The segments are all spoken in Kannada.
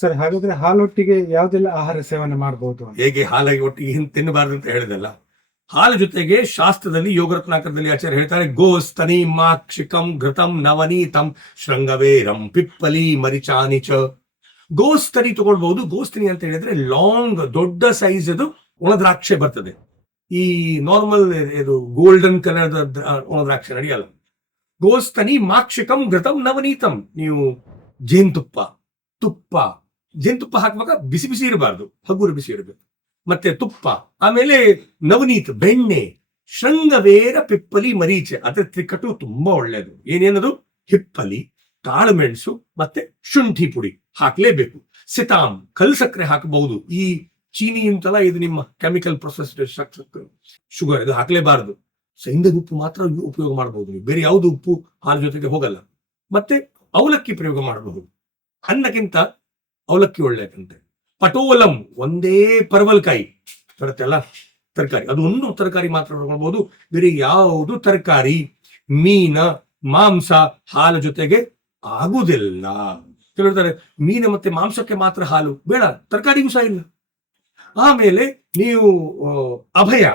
ಸರಿ, ಹಾಗಾದ್ರೆ ಹಾಲೊಟ್ಟಿಗೆ ಯಾವ್ದೆಲ್ಲ ಆಹಾರ ಸೇವನೆ ಮಾಡಬಹುದು? ಹೇಗೆ ಹಾಲಾಗಿ ಒಟ್ಟಿಗೆ ತಿನ್ನಬಾರ್ದು ಅಂತ ಹೇಳಿದಲ್ಲ, ಹಾಲು ಜೊತೆಗೆ ಶಾಸ್ತ್ರದಲ್ಲಿ ಯೋಗರತ್ನಾಕರದಲ್ಲಿ ಆಚಾರ್ಯ ಹೇಳ್ತಾರೆ, ಗೋಸ್ತನಿ ಮಾಕ್ಷಿಕಂ ಘೃತಂ ನವನೀತಂ ಶೃಂಗವೇರಂ ಪಿಪ್ಪಲಿ ಮರಿಚಾನಿಚ. ಗೋಸ್ತನಿ ತಗೊಳ್ಬಹುದು. ಗೋಸ್ತನಿ ಅಂತ ಹೇಳಿದ್ರೆ ಲಾಂಗ್ ದೊಡ್ಡ ಸೈಜ್ ಅದು ಒಣ ದ್ರಾಕ್ಷೆ ಬರ್ತದೆ. ಈ ನಾರ್ಮಲ್ ಇದು ಗೋಲ್ಡನ್ ಕಲರ್ ಒಣ ದ್ರಾಕ್ಷೆ ನಡೆಯಲ್ಲ. ಗೋಸ್ತನಿ ಮಾಕ್ಷಿಕಂ ಘೃತಂ ನವನೀತಂ. ನೀವು ತುಪ್ಪ ಜೇನುತುಪ್ಪ ಹಾಕುವಾಗ ಬಿಸಿ ಬಿಸಿ ಇರಬಾರ್ದು, ಹಗುರು ಬಿಸಿ ಇರಬೇಕು. ಮತ್ತೆ ತುಪ್ಪ, ಆಮೇಲೆ ನವನೀತ್ ಬೆಣ್ಣೆ, ಶೃಂಗವೇರ ಪಿಪ್ಪಲಿ ಮರೀಚೆ. ಅದ್ರ ತ್ರಿಕಟು ತುಂಬಾ ಒಳ್ಳೆಯದು. ಏನೇನದು? ಹಿಪ್ಪಲಿ, ಕಾಳುಮೆಣಸು ಮತ್ತೆ ಶುಂಠಿ ಪುಡಿ ಹಾಕ್ಲೇಬೇಕು. ಸಿತಾಮ್, ಕಲ್ ಸಕ್ಕರೆ ಹಾಕಬಹುದು. ಈ ಚೀನಿ ಅಂತಲ್ಲ, ಇದು ನಿಮ್ಮ ಕೆಮಿಕಲ್ ಪ್ರೊಸೆಸ್ಡ್ ಶುಗರ್, ಇದು ಹಾಕ್ಲೇಬಾರದು. ಸೈಂಧವ ಉಪ್ಪು ಮಾತ್ರ ಉಪಯೋಗ ಮಾಡಬಹುದು. ಬೇರೆ ಯಾವುದು ಉಪ್ಪು ಹಾಲು ಜೊತೆಗೆ ಹೋಗಲ್ಲ. ಮತ್ತೆ ಅವಲಕ್ಕಿ ಪ್ರಯೋಗ ಮಾಡಬಹುದು. ಅನ್ನಕ್ಕಿಂತ ಅವಲಕ್ಕಿ ಒಳ್ಳೆಯದಂತೆ. ಪಟೋಲಂ, ಒಂದೇ ಪರ್ವಲ್ಕಾಯಿ ಬರುತ್ತೆಲ್ಲ ತರಕಾರಿ, ಅದು ಒಂದು ತರಕಾರಿ ಮಾತ್ರ ತಗೊಳ್ಬಹುದು. ಬೇರೆ ಯಾವುದು ತರಕಾರಿ, ಮೀನ, ಮಾಂಸ ಹಾಲು ಜೊತೆಗೆ ಆಗುವುದಿಲ್ಲ. ಹೇಳ್ತಾರೆ ಮೀನು ಮತ್ತೆ ಮಾಂಸಕ್ಕೆ ಮಾತ್ರ ಹಾಲು ಬೇಡ, ತರಕಾರಿಗೂ ಸಹ ಇಲ್ಲ. ಆಮೇಲೆ ನೀವು ಅಭಯ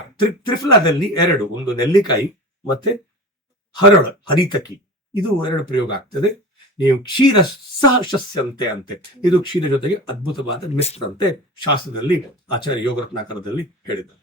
ತ್ರಿಫಲಾದಲ್ಲಿ ಎರಡು, ಒಂದು ನೆಲ್ಲಿಕಾಯಿ ಮತ್ತೆ ಹರಿತಕಿ, ಇದು ಎರಡು ಪ್ರಯೋಗ ಆಗ್ತದೆ. ನೀವು ಕ್ಷೀರ ಸಹ ಶಸ್ಯಂತೆ ಅಂತೆ, ಇದು ಕ್ಷೀರ ಜೊತೆಗೆ ಅದ್ಭುತವಾದ ಮಿಶ್ರಂತೆ ಶಾಸ್ತ್ರದಲ್ಲಿ ಆಚಾರ್ಯ ಯೋಗರತ್ನಾಕರದಲ್ಲಿ ಹೇಳಿದ್ದಾರೆ.